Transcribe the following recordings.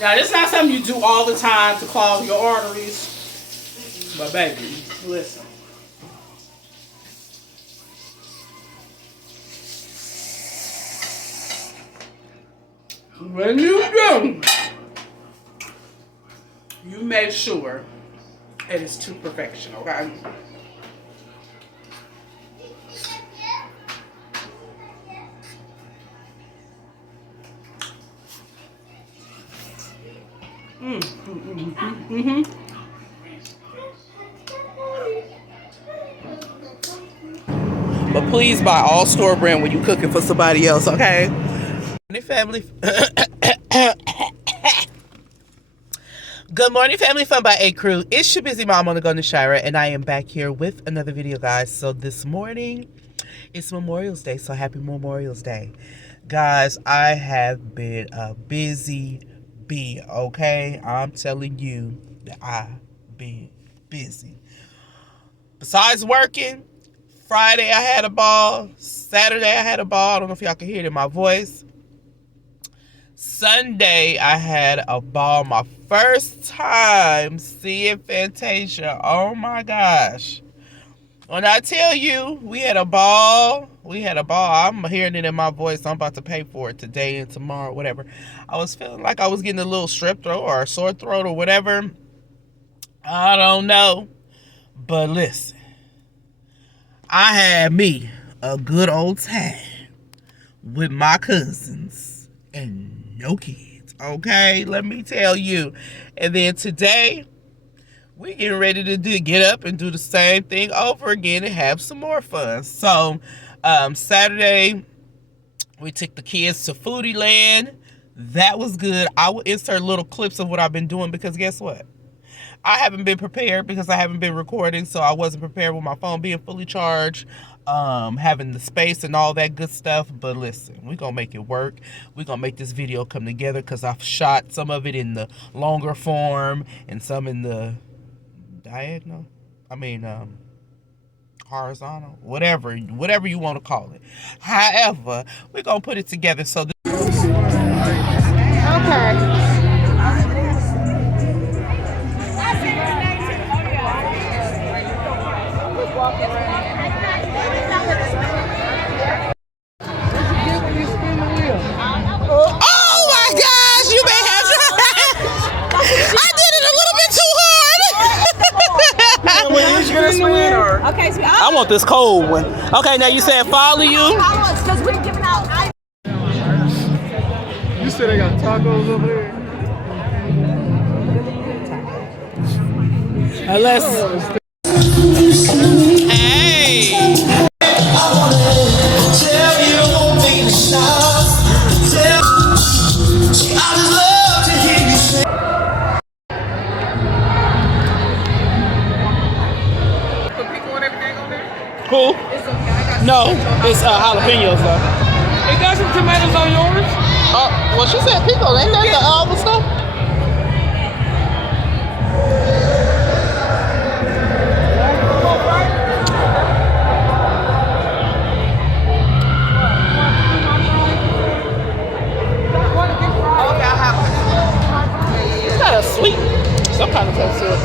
Now, this is not something you do all the time to clog your arteries. But, baby, listen. When you do, you make sure it is to perfection, okay? But please buy all store brand when you cooking for somebody else, okay? Family. Good morning, family fun by A Crew. It's your busy mom on the Golden Shira, and I am back here with another video, guys. So this morning, it's Memorial's Day, so happy Memorial's Day. Guys, I have been a busy bee, okay? I'm telling you that I've been busy. Besides working, Friday I had a ball. Saturday I had a ball. I don't know if y'all can hear it in my voice. Sunday I had a ball. My first time seeing Fantasia. Oh my gosh. When I tell you we had a ball, I'm hearing it in my voice. I'm about to pay for it today and tomorrow, whatever. I was feeling like I was getting a little strep throat or a sore throat or whatever. I don't know. But listen, I had me a good old time with my cousins and no kids, okay? Let me tell you. And then today, we getting ready to get up and do the same thing over again and have some more fun. So, Saturday, we took the kids to Foodie Land. That was good. I will insert little clips of what I've been doing because guess what? I haven't been prepared because I haven't been recording, so I wasn't prepared with my phone being fully charged, having the space and all that good stuff. But listen, we're going to make it work. We're going to make this video come together because I've shot some of it in the longer form and some in the diagonal. Horizontal, whatever you want to call it. However, we're going to put it together so this. Okay. Oh my gosh, you may have to. I did it a little bit too hard. Okay, so I want this cold one. Okay, now you said follow you. Because we're giving out. You said they got tacos over there. Unless. Hey. Cool. No, it's jalapenos though. They got some tomatoes on yours? Well, she said pickle. Ain't that the other stuff? Okay, I'll have one. It's kind of sweet. Some kind of taste to it.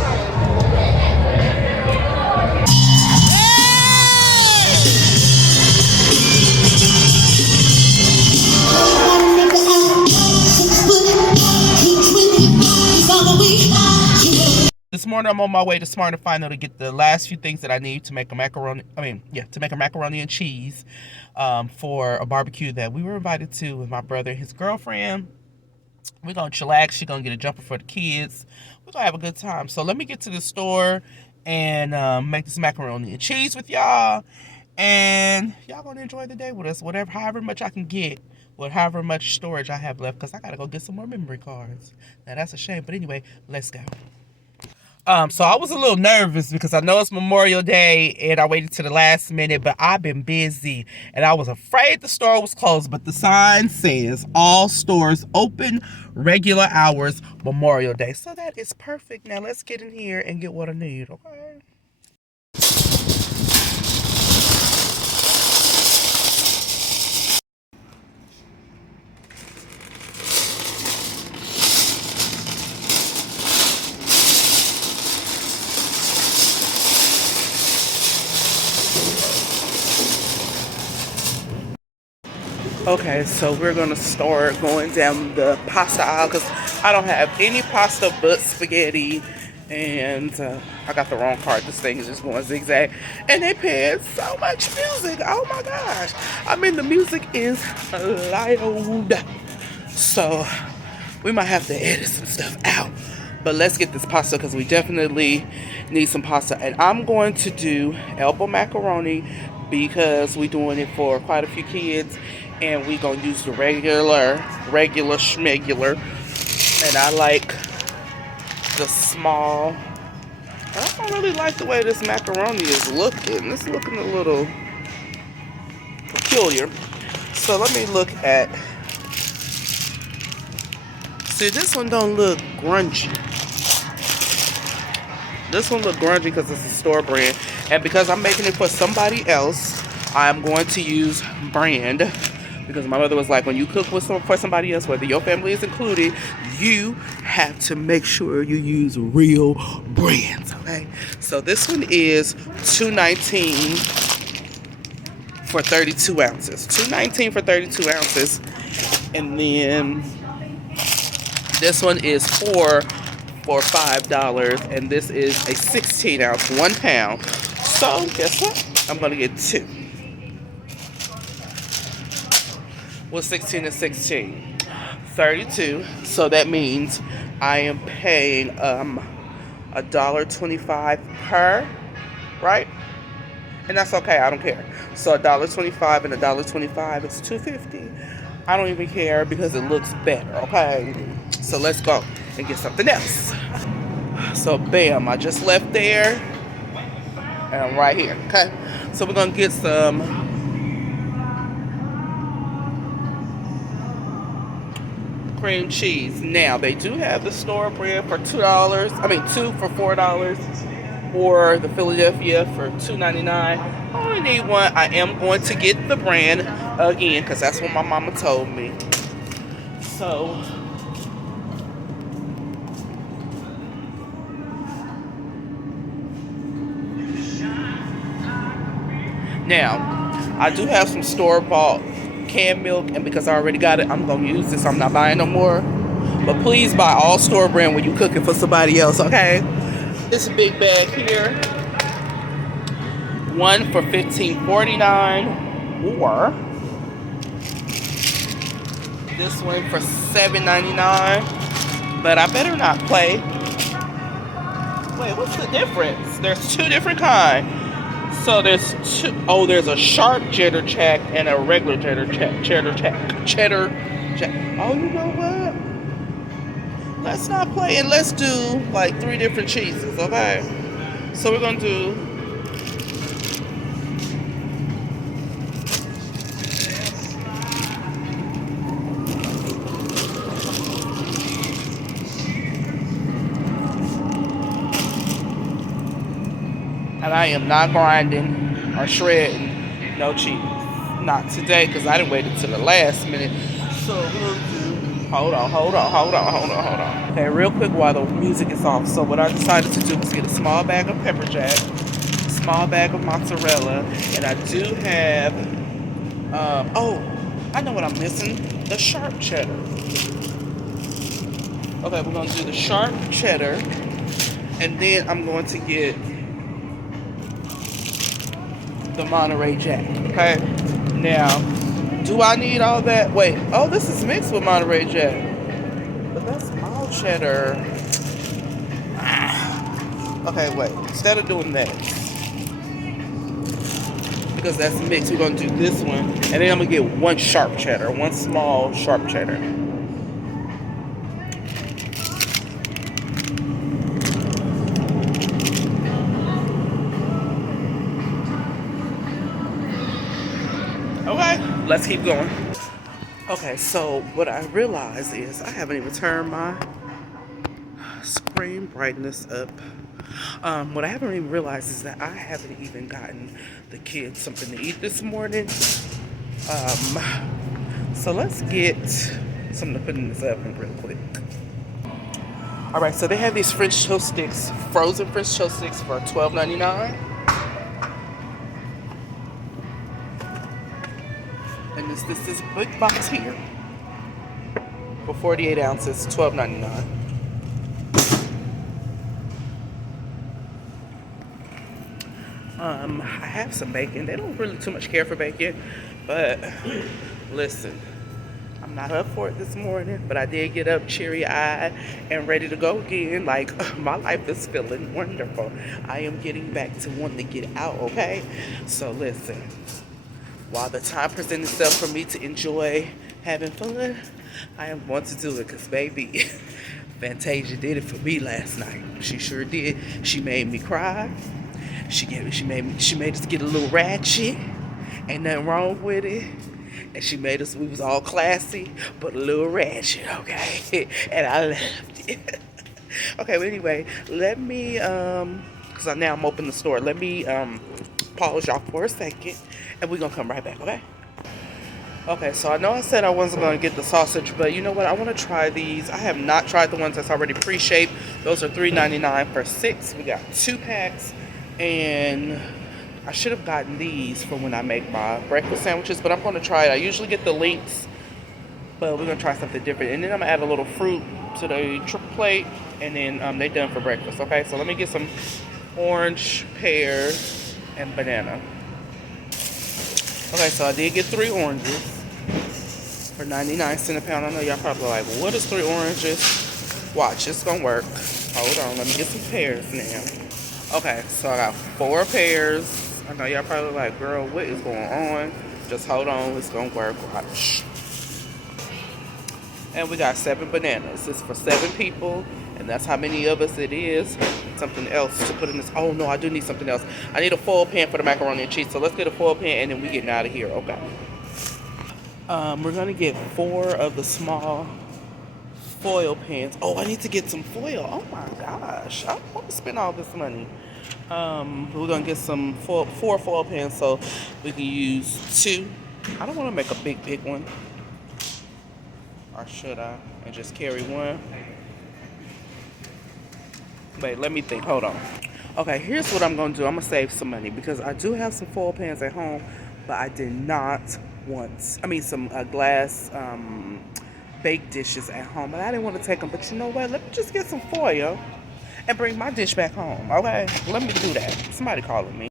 This morning I'm on my way to Smart and Final to get the last few things that I need to make a macaroni. To make a macaroni and cheese for a barbecue that we were invited to with my brother and his girlfriend. We're gonna chillax. She's gonna get a jumper for the kids. We're gonna have a good time. So let me get to the store and make this macaroni and cheese with y'all. And y'all gonna enjoy the day with us, however much I can get, with however much storage I have left, because I gotta go get some more memory cards. Now that's a shame, but anyway, let's go. So I was a little nervous because I know it's Memorial Day and I waited to the last minute, but I've been busy and I was afraid the store was closed, but the sign says all stores open regular hours Memorial Day. So that is perfect. Now let's get in here and get what I need, okay? Okay, so we're gonna start going down the pasta aisle because I don't have any pasta but spaghetti. And I got the wrong card. This thing is just going zigzag. And they paying so much music. Oh my gosh. I mean, the music is loud. So we might have to edit some stuff out. But let's get this pasta because we definitely need some pasta. And I'm going to do elbow macaroni because we're doing it for quite a few kids. And we're going to use the regular schmegular. And I like the small. I don't really like the way this macaroni is looking. It's looking a little peculiar. So let me look at. See, this one don't look grungy. This one look grungy because it's a store brand. And because I'm making it for somebody else, I'm going to use brand. Because my mother was like, when you cook for somebody else, whether your family is included, you have to make sure you use real brands, okay? So this one is $2.19 for 32 ounces. $2.19 for 32 ounces. And then this one is four for $5. And this is a 16 ounce, 1 pound. So guess what? I'm gonna get two. With 16 and 16. 32. So that means I am paying $1.25 per, right? And that's okay, I don't care. So $1.25 and $1.25 is $2.50. I don't even care because it looks better, okay? So let's go and get something else. So bam, I just left there and I'm right here, okay? So we're gonna get some cream cheese. Now they do have the store brand for $2. I mean two for $4, or the Philadelphia for $2.99. I only need one. I am going to get the brand again because that's what my mama told me. So now I do have some store-bought canned milk, and because I already got it, I'm gonna use this. I'm not buying no more. But please buy all store brand when you cook it for somebody else, okay? This big bag here, one for $15.49, or this one for $7.99. But I better not play. Wait, what's the difference? There's two different kinds. So there's two. Oh, there's a sharp cheddar jack and a regular cheddar jack. Cheddar jack. Oh, you know what? Let's not play and let's do like 3 different cheeses, okay? So we're gonna do and I am not grinding or shredding no cheese. Not today because I didn't wait until the last minute. So we're gonna do hold on. Okay, real quick while the music is off. So what I decided to do was get a small bag of pepper jack, a small bag of mozzarella, and I do have oh, I know what I'm missing. The sharp cheddar. Okay, we're gonna do the sharp cheddar, and then I'm going to get the Monterey Jack. Okay. Now, do I need all that? Wait. Oh, this is mixed with Monterey Jack. But that's all cheddar. Okay, wait. Instead of doing that, because that's mixed, we're gonna do this one, and then I'm gonna get one sharp cheddar, one small sharp cheddar. Okay, let's keep going. Okay, so what I realized is I haven't even turned my screen brightness up. What I haven't even realized is that I haven't even gotten the kids something to eat this morning. So let's get something to put in this oven real quick. All right, so they have these French toast sticks, frozen French toast sticks for $12.99. And this big box here for 48 ounces, $12.99. I have some bacon. They don't really too much care for bacon, but listen, I'm not up for it this morning, but I did get up cheery-eyed and ready to go again. Like, my life is feeling wonderful. I am getting back to wanting to get out, okay? So listen, while the time presents itself for me to enjoy having fun, I am going to do it because, baby, Fantasia did it for me last night. She sure did. She made me cry. She made us get a little ratchet. Ain't nothing wrong with it. And she made us, we was all classy, but a little ratchet, okay? And I loved it. Okay, but anyway, let me, because now I'm opening the store. Let me pause y'all for a second, and we're going to come right back, okay? Okay, so I know I said I wasn't going to get the sausage, but you know what? I want to try these. I have not tried the ones that's already pre-shaped. Those are $3.99 for 6. We got 2 packs, and I should have gotten these for when I make my breakfast sandwiches, but I'm going to try it. I usually get the links, but we're going to try something different. And then I'm going to add a little fruit to the triple plate, and then they're done for breakfast, okay? So let me get some orange, pear, and banana. Okay, so I did get 3 oranges for 99 cents a pound. I know y'all probably like, well, what is 3 oranges? Watch, it's gonna work. Hold on, let me get some pears now. Okay, so I got 4 pears. I know y'all probably like, girl, what is going on? Just hold on, it's gonna work. Watch. And we got 7 bananas. It's for 7 people, and that's how many of us it is. Something else to put in this. Oh no, I do need something else. I need a foil pan for the macaroni and cheese. So let's get a foil pan, and then we getting out of here. Okay. We're gonna get 4 of the small foil pans. Oh, I need to get some foil. Oh my gosh, I want to spend all this money. We're gonna get some 4 foil pans so we can use 2. I don't want to make a big one, or should I? And just carry 1. Wait, let me think. Hold on. Okay, here's what I'm gonna do. I'm gonna save some money because I do have some foil pans at home, but I did not want. I mean, some glass baked dishes at home, but I didn't want to take them. But you know what? Let me just get some foil and bring my dish back home. Okay, let me do that. Somebody calling me.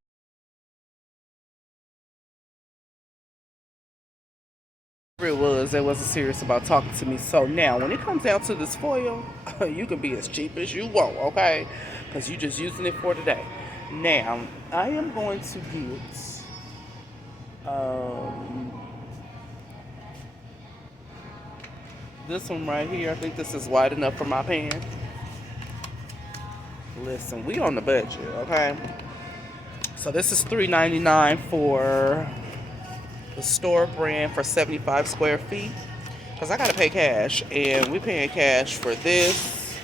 They wasn't serious about talking to me. So now, when it comes down to this foil, you can be as cheap as you want, okay? Because you're just using it for today. Now, I am going to get this one right here. I think this is wide enough for my pan. Listen, we on the budget, okay? So this is $3.99 for the store brand for 75 square feet. Because I got to pay cash, and we paying cash for this.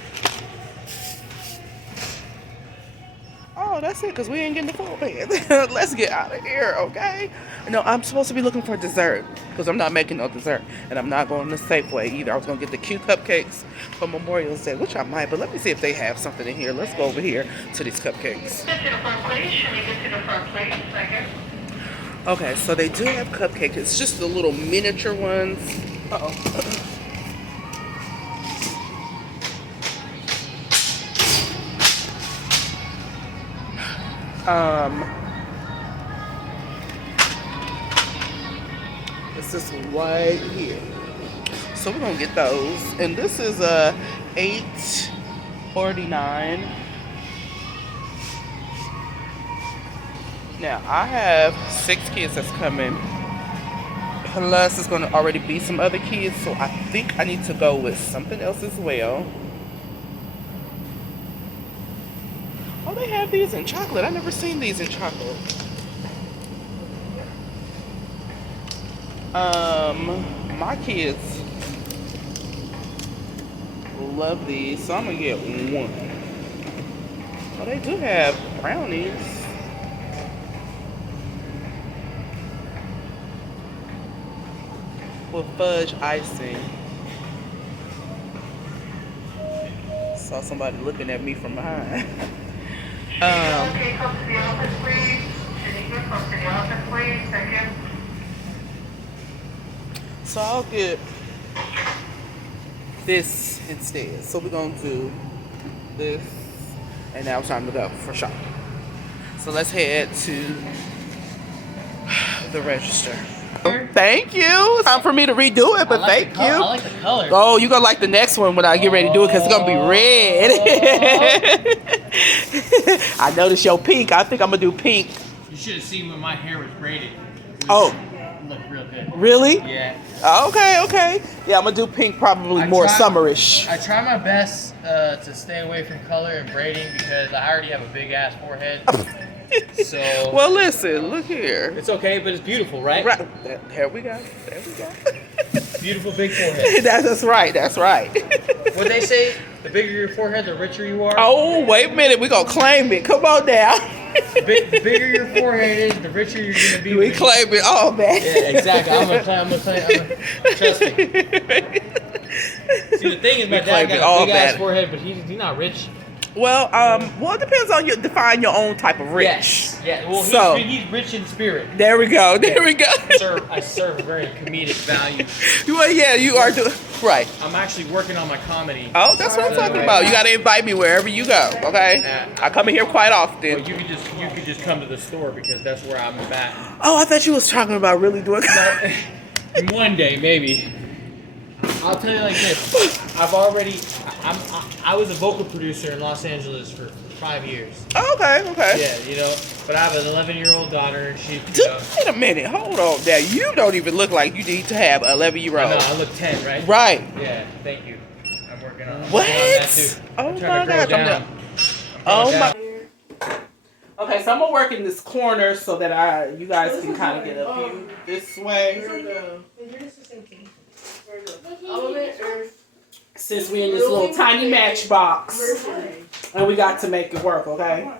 Oh, that's it, because we ain't getting the full pan. Let's get out of here, okay? No, I'm supposed to be looking for dessert, because I'm not making no dessert. And I'm not going to Safeway either. I was going to get the Q cupcakes for Memorial Day, which I might, but let me see if they have something in here. Let's go over here to these cupcakes. Okay, so they do have cupcakes. It's just the little miniature ones. Uh-oh. It's this right here. So we're gonna get those. And this is $8.49. Now I have 6 kids that's coming. Plus it's gonna already be some other kids, so I think I need to go with something else as well. Oh, they have these in chocolate. I've never seen these in chocolate. My kids love these, so I'm gonna get 1. Oh, they do have brownies. With fudge icing. Saw somebody looking at me from behind. Okay, come to the office, please. Shanika, come to the office, please. Thank you. It's all good. This instead. So we're gonna do this, and now it's time to go for sure. So let's head to the register. Thank you. Time for me to redo it, but thank you. I like the color. Oh, you're gonna like the next one when I get ready to do it because it's gonna be red. I noticed your pink. I think I'm gonna do pink. You should have seen when my hair was braided. Oh. It looked real good. Really? Yeah. Okay. Yeah, I'm gonna do pink probably more summerish. I try my best to stay away from color and braiding because I already have a big ass forehead. So. Well, listen, look here. It's okay, but it's beautiful, right? Right. There we go. Beautiful big forehead. That's right. What they say, the bigger your forehead, the richer you are. Oh, wait a minute. We're going to claim it. Come on down. The bigger your forehead is, the richer you're going to be. We claim it all, man. Yeah, exactly. I'm gonna trust me. See, the thing is, my dad got a big ass forehead, but he's not rich. Well, it depends on you. Define your own type of rich. Yes. Yeah. Well, he's rich in spirit. There we go. I serve a very comedic value. Well, yeah, you are doing right. I'm actually working on my comedy. Oh, that's what I'm talking about. You got to invite me wherever you go. Okay. I come in here quite often. Well, you could just come to the store because that's where I'm at. Oh, I thought you was talking about really doing. One day, maybe. I'll tell you like this. I was a vocal producer in Los Angeles for 5 years. Oh, okay. Yeah, but I have an 11-year-old daughter, and she. Wait a minute, hold on. Now you don't even look like you need to have 11-year-old. No, I look 10, right? Right. Yeah, thank you. I'm working on What? that too. Oh my gosh. Oh my. Okay, so I'm gonna work in this corner so that you guys can kind of get a view this way. Since we're in this little tiny matchbox, and we got to make it work, okay?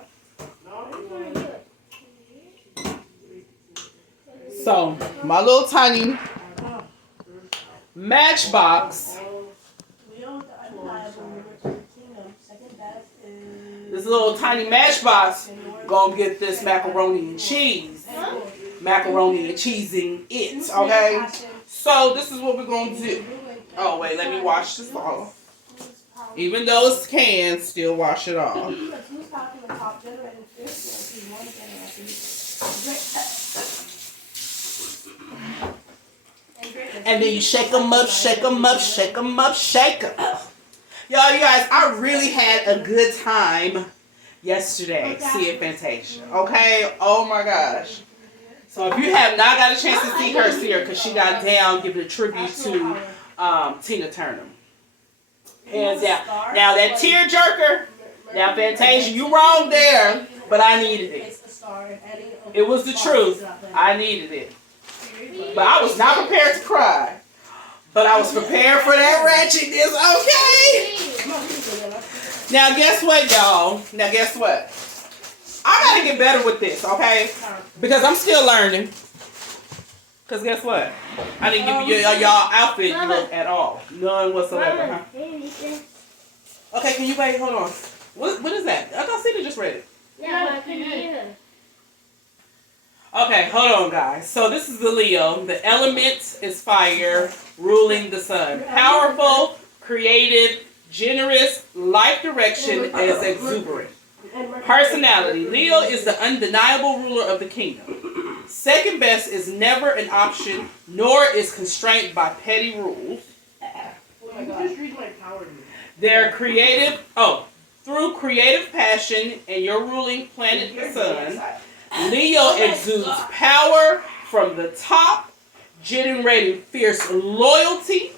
So, my little tiny matchbox. This little tiny matchbox gonna get this macaroni and cheese. Macaroni and cheesing it, okay? So, this is what we're gonna do. Oh, wait, let me wash this off. Even though it's canned, still wash it off. And then you shake them up, shake them up, shake them up, shake them up. Y'all, you guys, I really had a good time yesterday seeing Fantasia. Okay? Oh my gosh. So if you have not got a chance to see her because she got down giving a tribute to Tina Turner. Hands down. Now that tearjerker, now Fantasia, you wrong there, but I needed it. It was the truth. I needed it. But I was not prepared to cry. But I was prepared for that ratchetness, okay? Now guess what, y'all? Now guess what? I gotta get better with this, okay? Because I'm still learning. Because guess what? I didn't give you y'all outfit look at all. None whatsoever, huh? Okay, can you wait? Hold on. What is that? I thought Cena just read it. Yeah, but I couldn't hear. Okay, hold on, guys. So this is the Leo. The element is fire, ruling the sun. Powerful, creative, generous, life direction is exuberant. Personality. Leo is the undeniable ruler of the kingdom. Second best is never an option, nor is constrained by petty rules. They're creative. Through creative passion and your ruling planet, the sun, Leo exudes power from the top, generating fierce loyalty,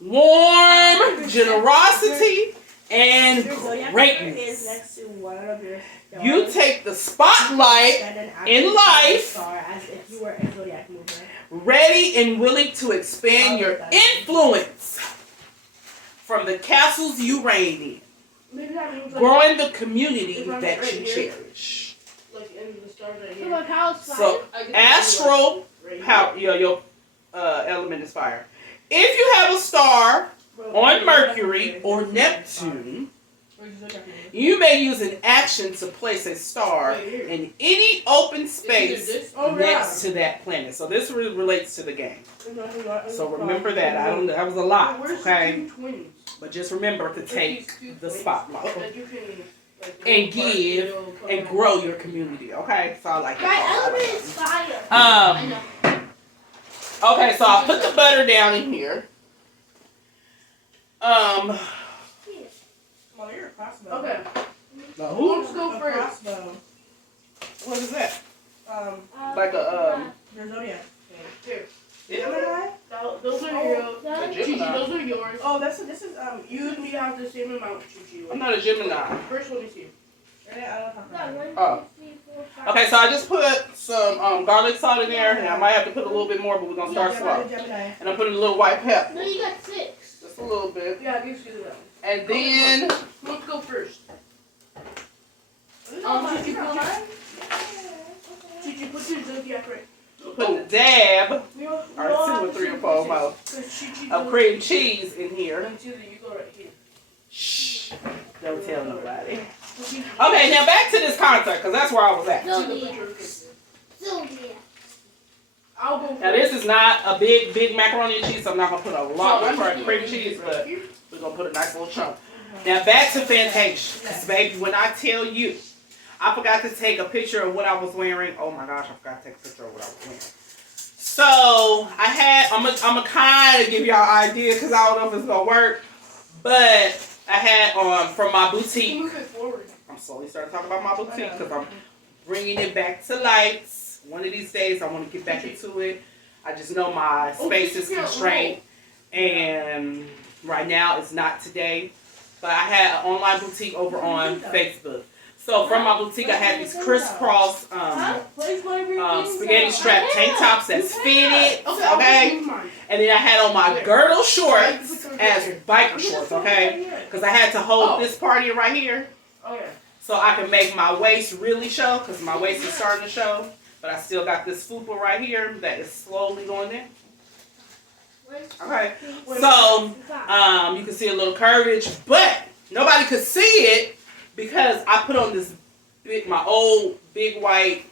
warm generosity, and greatness. You take the spotlight in life, ready and willing to expand your influence from the castles you reign in, growing the community that you cherish. So, astral power, your element is fire. If you have a star on Mercury or Neptune, You may use an action to place a star in any open space next to that planet. So this relates to the game. So remember that. That was a lot, okay? But just remember to take the spotlight and give and grow your community, okay? So I like that. Okay, so I'll put the butter down in here. Well, you're a crossbow. Okay. Now Who wants to go first? What is that? Like a your zodiac. Here. Gemini? Those are yours. Gigi, those are yours. Oh, this is you and me have the same amount, Gigi. I'm not a Gemini. First, let me see. Oh. Okay, so I just put some garlic salt in there, and I might have to put a little bit more, but we're gonna start slow. And I'm putting a little white pepper. No, you got 6. Just a little bit. Yeah, you do that. And then Let's go first. Gigi, put your zodiac right. put a dab, or 2 or 3 or 4 more, of cream cheese in here. You go right here. Shh. Don't tell nobody. Okay, now back to this concert, because that's where I was at. Now this is not a big macaroni and cheese, so I'm not going to put a lot of cream cheese, but we're going to put a nice little chunk. Now back to Fantasia. Because baby, when I tell you, I forgot to take a picture of what I was wearing. Oh my gosh, I forgot to take a picture of what I was wearing. So I'm gonna kind of give y'all an idea, because I don't know if it's going to work. But I had from my boutique. I'm slowly starting talking about my boutique because I'm bringing it back to lights. One of these days I want to get back into it. I just know my space is constrained, and right now it's not today. But I had an online boutique over on Facebook. So from my boutique I had these crisscross spaghetti strap tank tops that's fitted, okay? And then I had on my girdle shorts as biker shorts, okay? Because I had to hold this part in right here. So I can make my waist really show, because my waist is starting to show. But I still got this fupa right here that is slowly going in. Okay. So you can see a little curvage, but nobody could see it because I put on this my old big white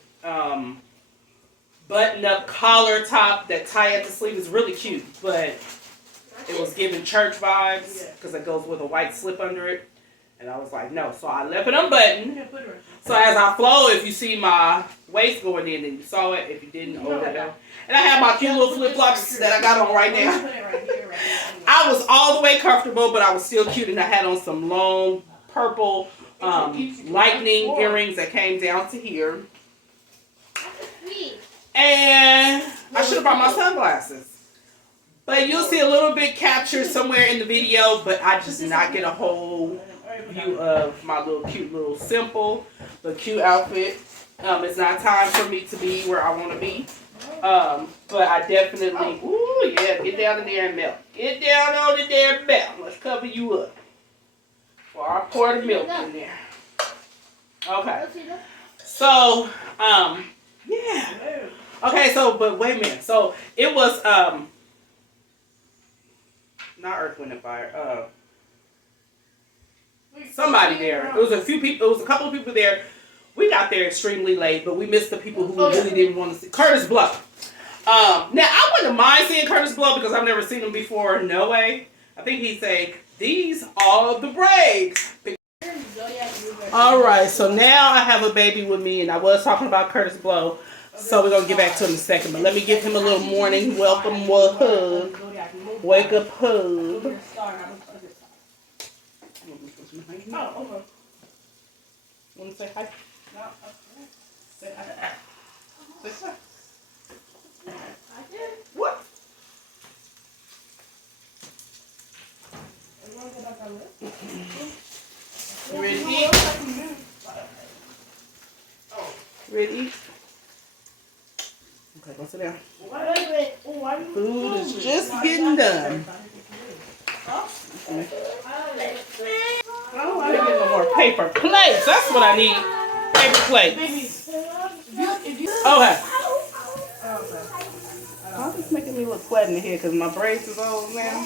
button-up collar top that tie at the sleeve. Is really cute, but it was giving church vibes because it goes with a white slip under it. And I was like, no. So I left it unbuttoned. So as I flow, if you see my waist going in, then you saw it. If you didn't, oh well. And I have my cute little flip-flops that I got on right now. I was all the way comfortable, but I was still cute. And I had on some long purple lightning earrings that came down to here. And I should have brought my sunglasses. But you'll see a little bit captured somewhere in the video, but I just did not get a whole view of my little cute little simple, but cute outfit. It's not time for me to be where I want to be. But I definitely, ooh yeah, get down in there and melt. Get down on the there and melt. Let's cover you up. Well, I pour the milk in there. Okay. So, yeah. Okay, so, but wait a minute. So, it was, not Earth, Wind, and Fire. Somebody there. It was a few people. It was a couple of people there. We got there extremely late, but we missed the people who really didn't want to see Curtis Blow. Now I wouldn't mind seeing Curtis Blow because I've never seen him before. No way. I think he'd say, "These are the breaks." All right. So now I have a baby with me, and I was talking about Curtis Blow. So we're gonna get back to him in a second, but let me give him a little morning welcome hug. Wake up hug. Oh, okay. Want to say hi? No. Say hi. Say hi. I did. What? You ready to eat? Ready to eat? Okay, go sit down. Food is just getting done. Oh, I need no more paper plates. That's what I need. Paper plates. Okay. I'm just making me look flat in the head because my braids is old now.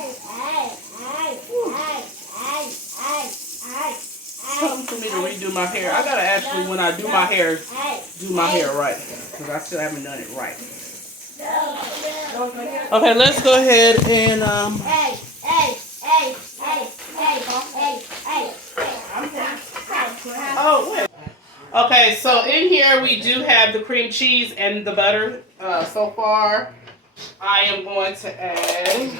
something for me to redo my hair. I gotta actually, when I do my hair right. Because I still haven't done it right. Okay, let's go ahead and oh wait. Okay, so in here we do have the cream cheese and the butter. So far, I am going to add.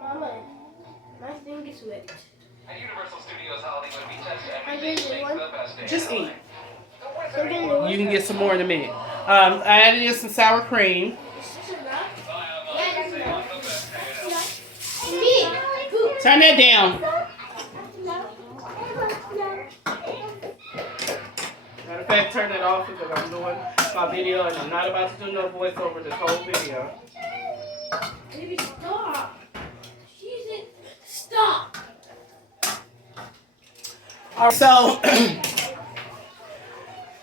Mama, my thing is wet. At Universal Studios Hollywood, we test everything to make the best day. Just eat. You You can get some more in a minute. I added in some sour cream. Turn that down. Matter of fact, turn that off because I'm doing my video and I'm not about to do no voiceover this whole video. Baby, stop. Stop. Alright, so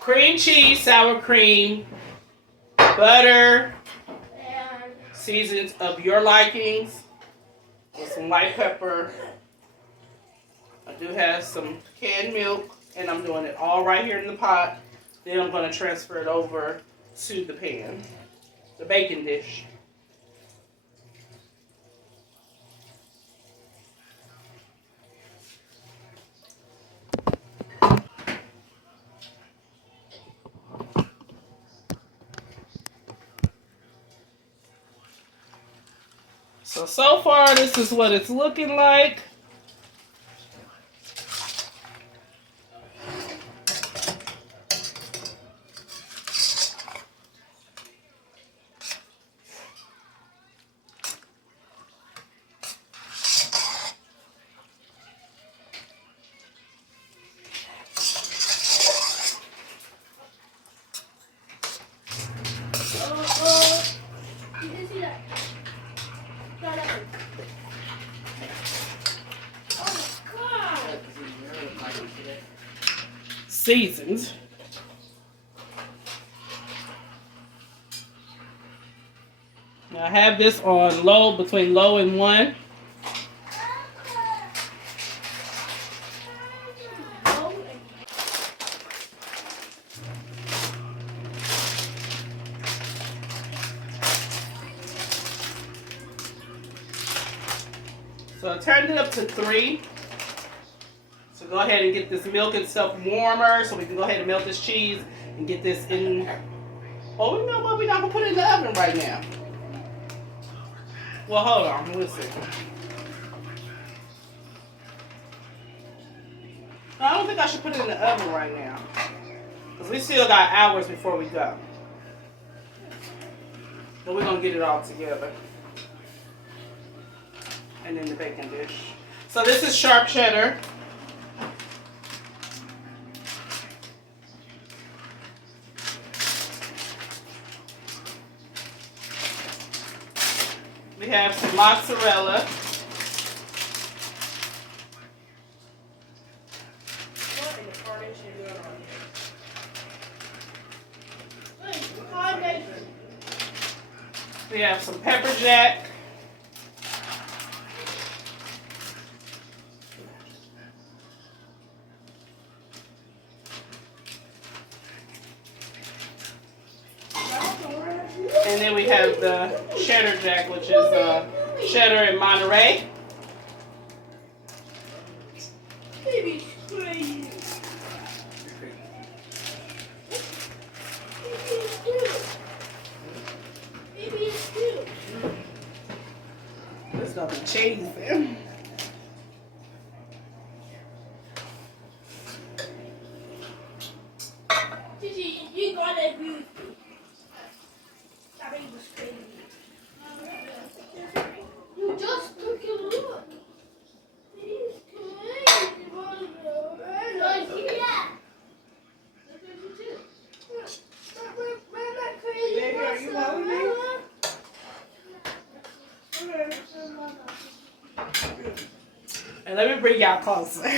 cream cheese, sour cream, butter, seasons of your likings, with some white pepper. I do have some canned milk, and I'm doing it all right here in the pot. Then I'm going to transfer it over to the pan, the baking dish. So far, this is what it's looking like. You can see that. Oh my God. Seasoned. Now I have this on low, between low and 1. So I turned it up to 3. So go ahead and get this milk and stuff warmer so we can go ahead and melt this cheese and get this in. Oh, you know what? We're not going to put it in the oven right now. Well, hold on. We'll see. No, I don't think I should put it in the oven right now. Because we still got hours before we go. But we're going to get it all together. And then the baking dish. So this is sharp cheddar. We have some mozzarella. What in the carnation you doing on here? We have some pepper jack. And then we have the cheddar jack, which is cheddar in Monterey. Baby's crazy. Baby is cute. There's nothing cheese there. Gigi, you gotta agree with me. That baby was crazy. You just took a look. He's crazy. No, see that? Look at you too. Mama crazy. Baby, are you holding me? And let me bring y'all closer.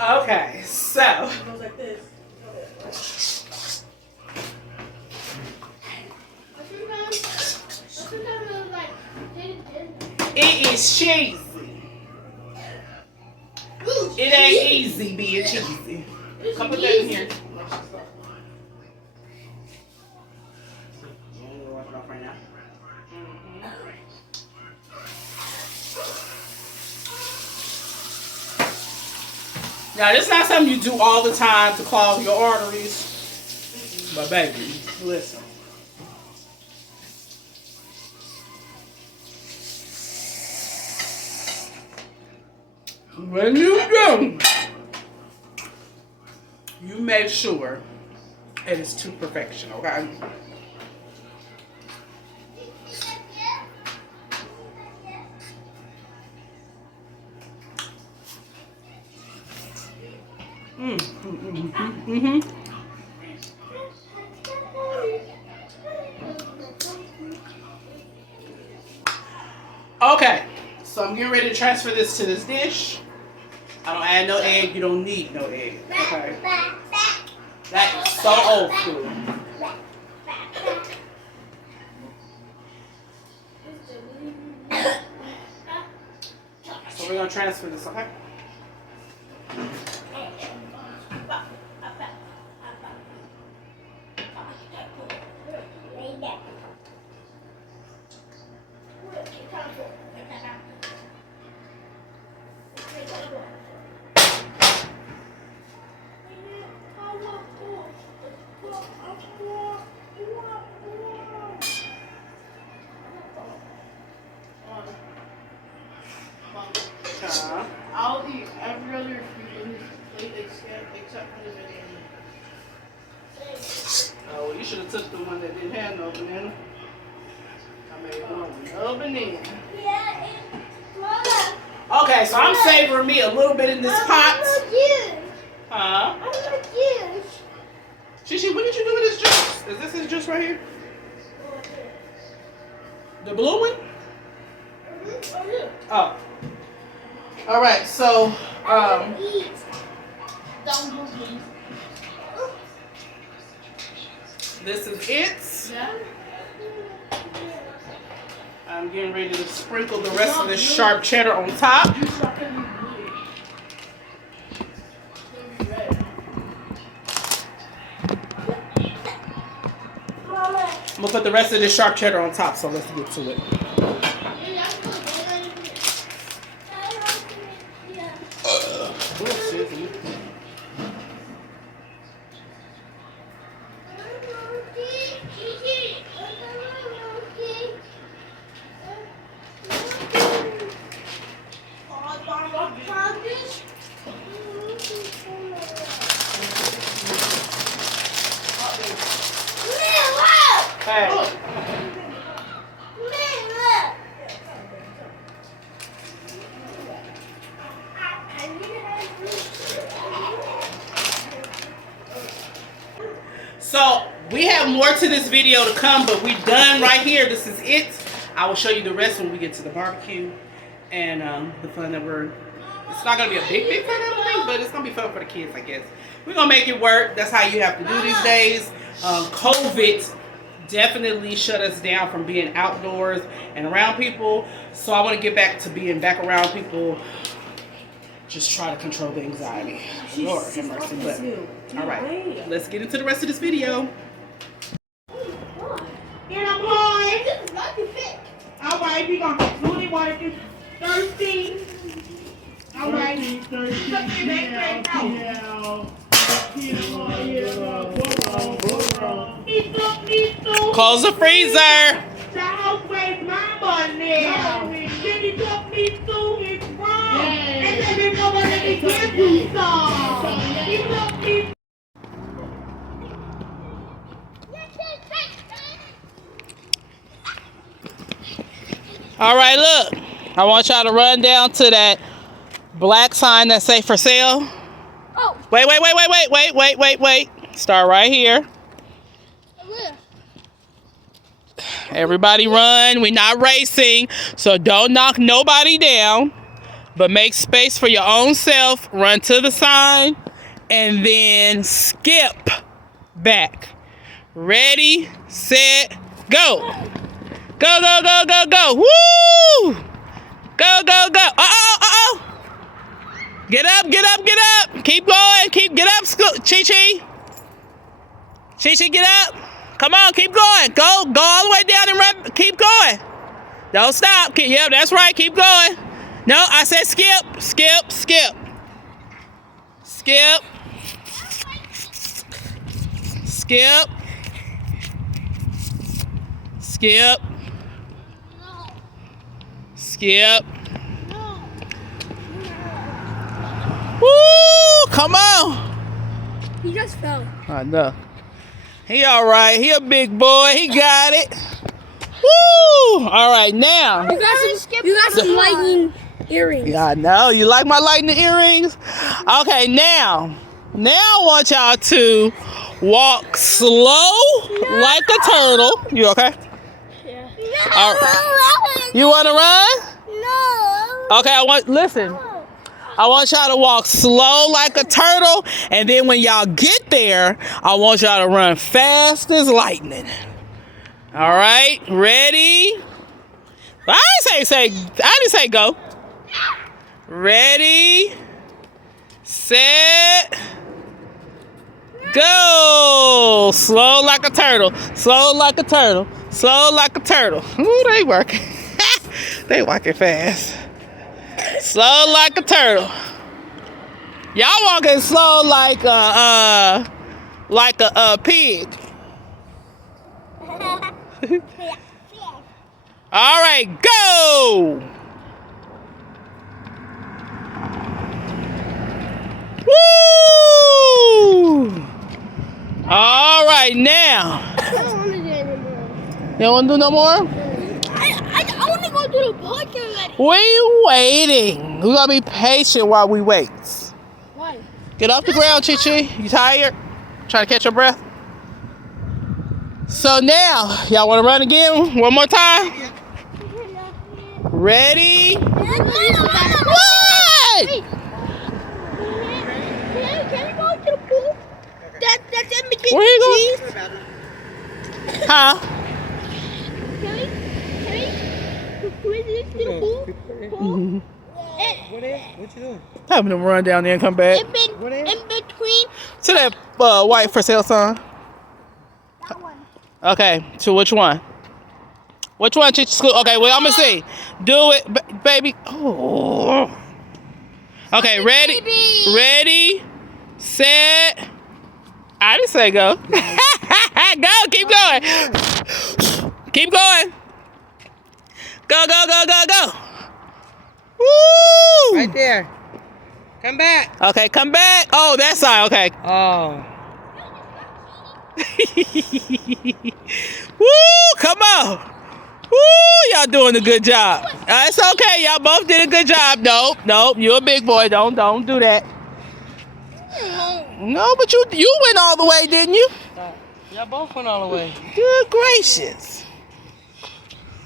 Okay, so it is cheesy. It ain't easy being cheesy. Come put that in here. Now, this is not something you do all the time to clog your arteries. But baby, listen. When you do, you make sure it is to perfection, okay? Okay, so I'm getting ready to transfer this to this dish. I don't add no egg. You don't need no egg. Okay. That is so old school. So we're gonna transfer this, okay? I'll eat every other food in this plate except for the banana. Oh, you should have took the one that didn't have no banana. I made one with no banana. Okay, so I'm savoring me a little bit in this pot. Huh? Shishi, what did you do with this juice? Is this his juice right here? The blue one? Oh. All right, so this is it. I'm getting ready to sprinkle the rest of this sharp cheddar on top. I'm gonna put the rest of this sharp cheddar on top, so let's get to it. Hey. So we have more to this video to come, but we're done right here. This is it. I will show you the rest when we get to the barbecue and the fun that it's not gonna be a big fun, I don't think, but it's gonna be fun for the kids, I guess. We're gonna make it work. That's how you have to do these days. COVID definitely shut us down from being outdoors and around people. So I want to get back to being back around people. Just try to control the anxiety. Lord have mercy. But all right, let's get into the rest of this video. Get up, boy. All right, we gonna really want to do 13. All right. 13. Close the freezer. The house weighs my money. Then he took me to his room. And then he told me that he can't do some. He took me. All right, look. I want y'all to run down to that black sign that say for sale. Oh. Wait. Start right here. Everybody run. We're not racing, so don't knock nobody down, but make space for your own self. Run to the sign and then skip back. Ready, set, go. Go, go, go, go, go. Woo! Go, go, go. Uh-oh. Get up, get up, get up. Keep going. Get up, Chi-Chi. Chi-Chi, get up. Come on, keep going. Go all the way down and run. Keep going. Don't stop. Yeah, that's right. Keep going. No, I said skip. Skip. Skip. Skip. Skip. Woo! Come on. He just fell. I know. He all right. He a big boy. He got it. Woo! All right, now. You got some lightning earrings. Yeah, I know. You like my lightning earrings? Okay, now I want y'all to walk slow like a turtle. You okay? Yeah. All right. You want to run? No. Okay, listen. I want y'all to walk slow like a turtle, and then when y'all get there, I want y'all to run fast as lightning. All right, ready? I didn't say go. Ready, set, go. Slow like a turtle. Slow like a turtle. Slow like a turtle. Ooh, they working. They walking fast. Slow like a turtle. Y'all walking slow like a pig. All right, go. Woo! All right, now. I don't want to do it anymore. You don't want to do no more? I want to go to the park already. We waiting. We're going to be patient while we wait. Why? Get off the ground, Chi-Chi. You tired? Trying to catch your breath? So now, y'all want to run again one more time? Ready? What? Hey. Can you go to the pool? That's in between Where you the going? Huh? Can we do this to the pool? What you doing? Having them run down there and come back. In between To that white for sale sign. that one. Okay, to which one? Which one, Chi-Chi? Okay, well, I'm going to see. Do it, baby. Oh. Okay, ready? Baby. Ready, set. I didn't say go. Go, keep going. Keep going. Go, go, go, go, go. Woo! Right there. Come back. Okay, come back. Oh, that side. Okay. Oh. Woo! Come on. Woo! Y'all doing a good job. It's okay. Y'all both did a good job. Nope. You're a big boy. Don't do that. No, but you went all the way, didn't you? Y'all both went all the way. Good gracious.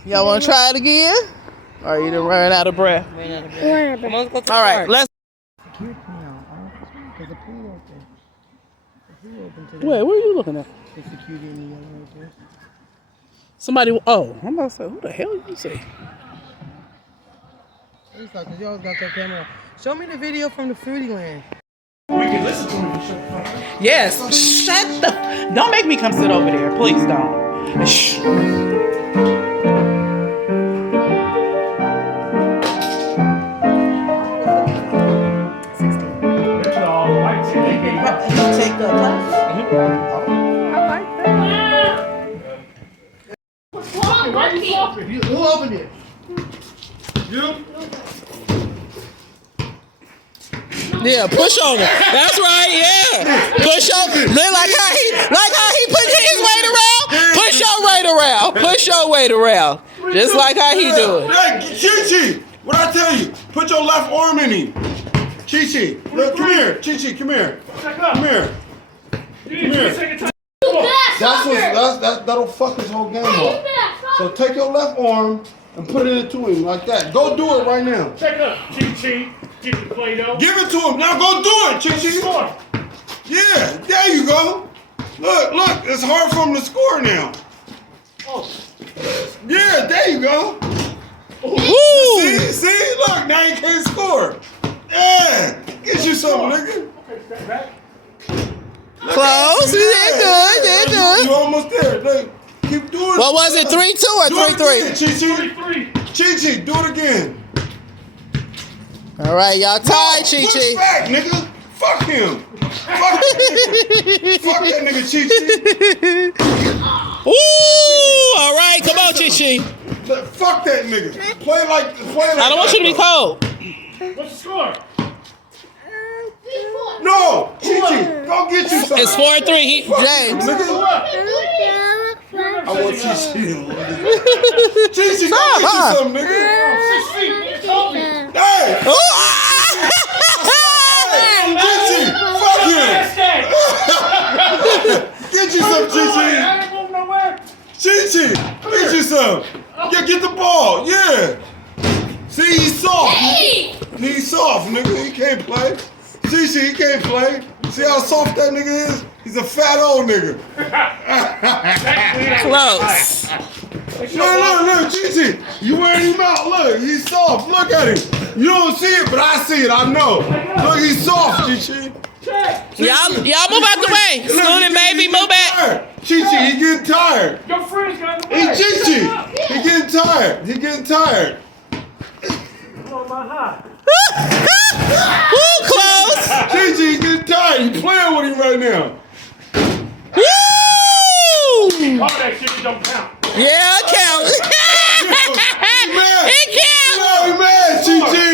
Y'all want to try it again? Or you done run out of breath? Come on, let's go to the All right, park. let's. There's a pool open. The pool open today. Wait, what are you looking at? There's a cutie in the yellow right there. Somebody. Oh, I'm about to say, who the hell you see? Cause you always got that camera. Show me the video from the Fruity Land. We can listen to him. Yes. Shut the. Don't make me come sit over there. Please don't. Shh. Take the class. Who opened it? You? Yeah, push over. That's right. Yeah, push over. Like how he put his weight around. Push your weight around. Push your weight around. Just like how he do it. Hey, Chi-Chi, what I tell you? Put your left arm in him. Chi-Chi, look, come here. Chi-Chi, come here. Come here. Come here. That'll fuck his whole game up. So take your left arm and put it into him like that. Go do it right now. Check up. Chi-Chi. Get the Play-Doh. Give it to him. Now go do it, Chi-Chi. Score. Yeah, there you go. Look, it's hard for him to score now. Oh. Yeah, there you go. Woo! See, look, now you can't score. Yeah, get you something, nigga. Okay, step back. Close. They're good. They're good. You almost there. Look, keep doing it. What was it? 3-2 or 3-3? Chi-Chi. 3-3. Chi-Chi, do it again. All right, y'all tied, Push Chi-Chi. back, nigga. Fuck him. Fuck that nigga, Chi-Chi. Ooh, all right. Come on, Chi-Chi. Fuck that nigga. Play like I don't want you to be cold. What's the score? No, Chi-Chi, go get you something. It's 4-3. James. Nigga. I want Chi-Chi. Chi-Chi, go get you something, nigga. 6 feet. It's open. Hey! Ooh, ah! Chi-Chi, fuck him. Get you some, I Chi-Chi. ain't moving nowhere. Chi-Chi, get you some. Yeah, get the ball. Yeah. See, he's soft. He's soft, nigga. He can't play. Chi-Chi, he can't play. See how soft that nigga is? He's a fat old nigga. Close. Look, Chi-Chi. You wearing him out. Look, he's soft. Look at him. You don't see it, but I see it. I know. Look, he's soft, Chi-Chi. Y'all move out the way. Student baby, move back. Chi-Chi, he getting tired. Your friend's got the Hey, Chi-Chi, he getting tired. He getting tired. on my high. Woo, close. Chi-Chi, he getting tired. You playing with him right now. Woo! All that shit don't count. Yeah, it counts. It counts. Oh, man, Chi-Chi.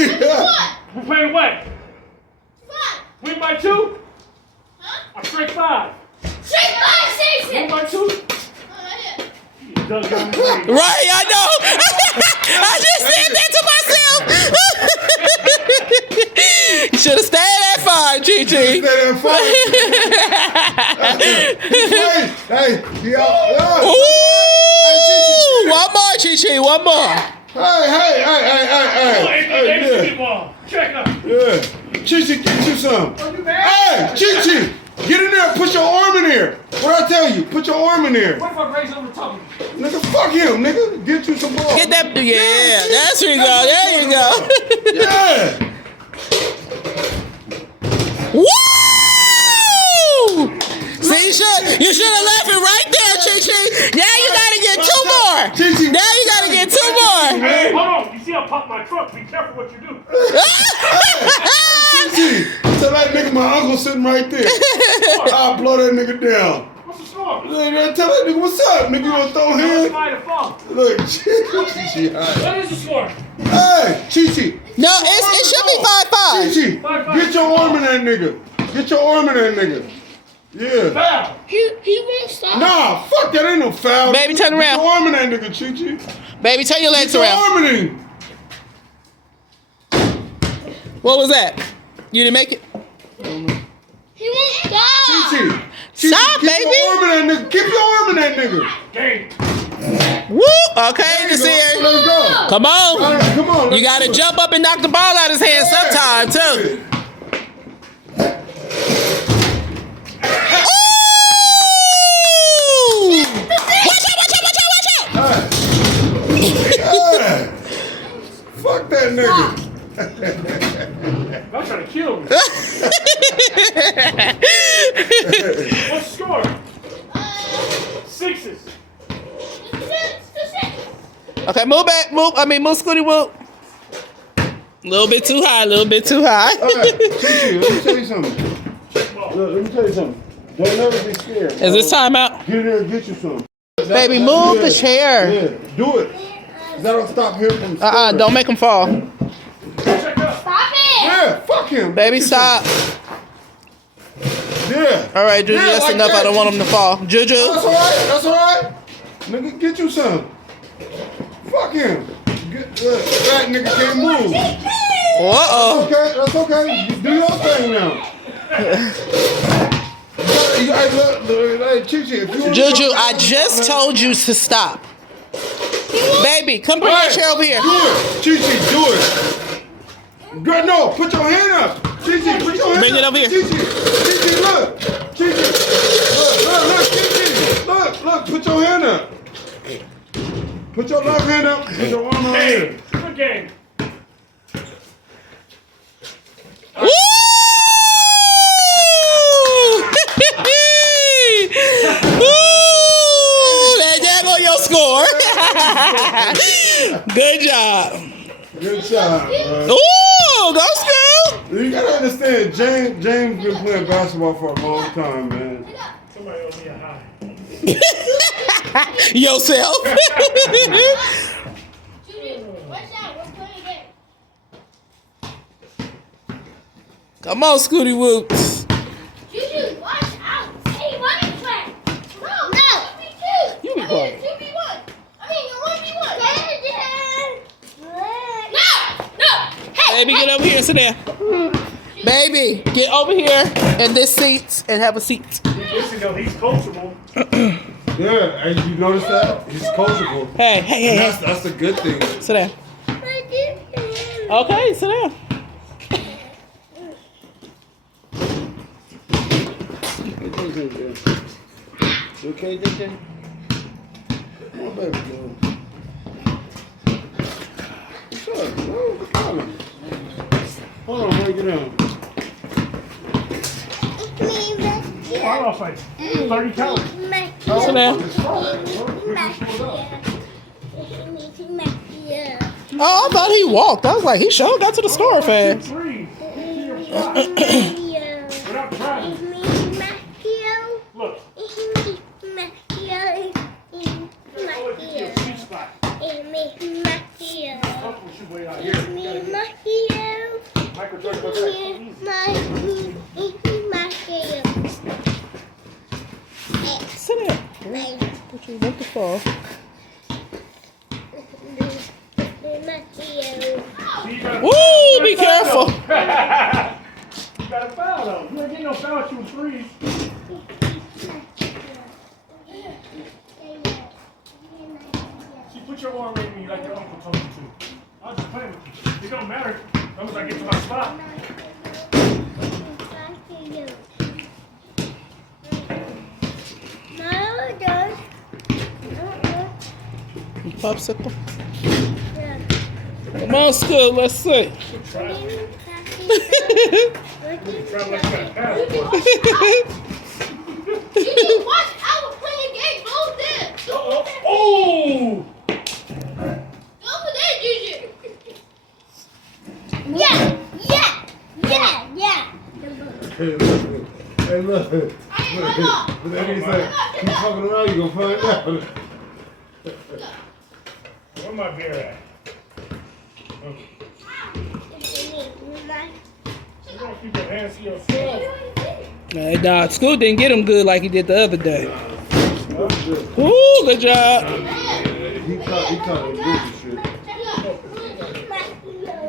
We playing what? Win by 2? A straight 5. Win by 2? Right, I know. I just said that to myself. You should have stayed at 5, Chi-Chi. Stay there, fight. Hey, Ooh, one more, Chi-Chi, one more. Hey, yeah. Check up. Yeah. Chi-Chi, get you some. Hey, Chi-Chi, get in there, put your arm in there. What I tell you, put your arm in there. What if I raise over the top of you? Nigga, fuck him, nigga. Get you some ball. Get that, yeah, that's where you go, there you go. Yeah. Woo! See, you should have left it right there, Chi-Chi. Now you gotta get 2 more. Chi-Chi. Now you gotta get 2 more. Hey, hold on. You see I pop my truck. Be careful what you do. Chi-Chi, tell that nigga my uncle sitting right there. I'll blow that nigga down. What's the score? Tell that nigga, what's up, nigga? You wanna throw him? Look, Chi-Chi, What is the score? hey, Chi-Chi. No, it should be 5-5. Chi-Chi, get your arm in that nigga. Get your arm in that nigga. Yeah. Foul. He won't stop. Nah, fuck that, ain't no foul. Baby, turn around. Get your arm in that nigga, Chi-Chi. Baby, turn your legs Get your around. arm in him. What was that? You didn't make it? He won't stop. Chi-Chi. Stop, Keep baby. your arm in that nigga. Keep your arm in that nigga. Game. Woo! Okay, There you this go. here. Let's go. Come on. All right, come on. You gotta jump up and knock the ball out of his hand sometime, too. Ooh! Watch out! Hey. Fuck that nigga. I'm trying to kill me. What's the score? 6s. Okay, move back. Move Scooty, whoop. A little bit too high, a little bit too high. All right, Chi-Chi, let me tell you something. Look, let me tell you something. Don't never be scared. Is this time out? Get in there and get you some. Baby, move the chair. Yeah, do it. That'll stop him from scoring. Don't make him fall. Check up. Stop it. Yeah, fuck him. Baby, Get you stop. some. Yeah. All right, Juju, Yeah, that's like enough. that. I don't want him to fall. Juju. That's all right. That's all right. Nigga, get you some. Fuck him. That nigga can't move. Uh-oh. Okay, that's okay. You do your thing now. Hey, Chi-Chi, if you Juju, I just told you to stop. Baby, come bring that chair over here. Do it. Chi-Chi, do it. Girl, no, put your hand up. Chi-Chi, put your hand up. Bring it over here. Chi-Chi, Chi-Chi, look. Chi-Chi, look, Chi-Chi. Look, put your hand up. Put your left hand up. Put your arm on here. Good game. Woo! Woo! There go your score. Good job. Good job, bro. Ooh, go school. You gotta understand, James been playing basketball for a long time, man. Somebody owe me a high. Yourself. Watch out, we're playing again. Come on, Scooty Woops. Juju, watch out. Hey, running track. No. 2v2. You be quiet. 2v1. I mean, you're 1v1. No. Hey. Baby, get over here and sit there. Baby, get over here in this seat and have a seat. Listen, though, he's coachable. Yeah, and you notice that? He's coachable. Hey. That's a good thing. Sit down. Okay, sit down. You okay, JJ? Come on, baby, girl. What's up, bro? Hold on, break it down. I lost like 30 calories. Sit down. Oh, I thought he walked. I was like, he sure got to the store fast. 3. Without trying. Look. Always get your sweet spot. Couple should wait out here. Michael Jordan goes back. Sit down. What you want to fall? See, you gotta- Woo, be careful. You got a foul though. You ain't getting no foul shooting threes. See, put your arm in me like your uncle told you to. I was just playing with you. It don't matter as long as I get to my spot. Popsicle. Come on, school. Let's see. Try like that. Pass. Juju, watch out. We're playing a game. Go there. Oh! Go for that, Juju. Yeah. Hey, look. But then he's like, keep fucking around, you gonna find out. Where my beer at? Okay. You gotta keep your hands to yourself. Hey, dog. School didn't get him good like he did the other day. Ooh, good job. He caught him good and shit.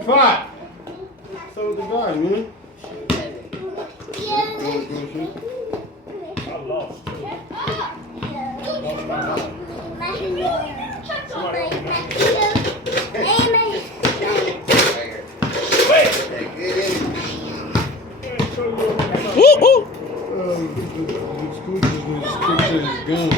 5. So the guy, man. I lost. Ooh. School just needs to stick to his gun.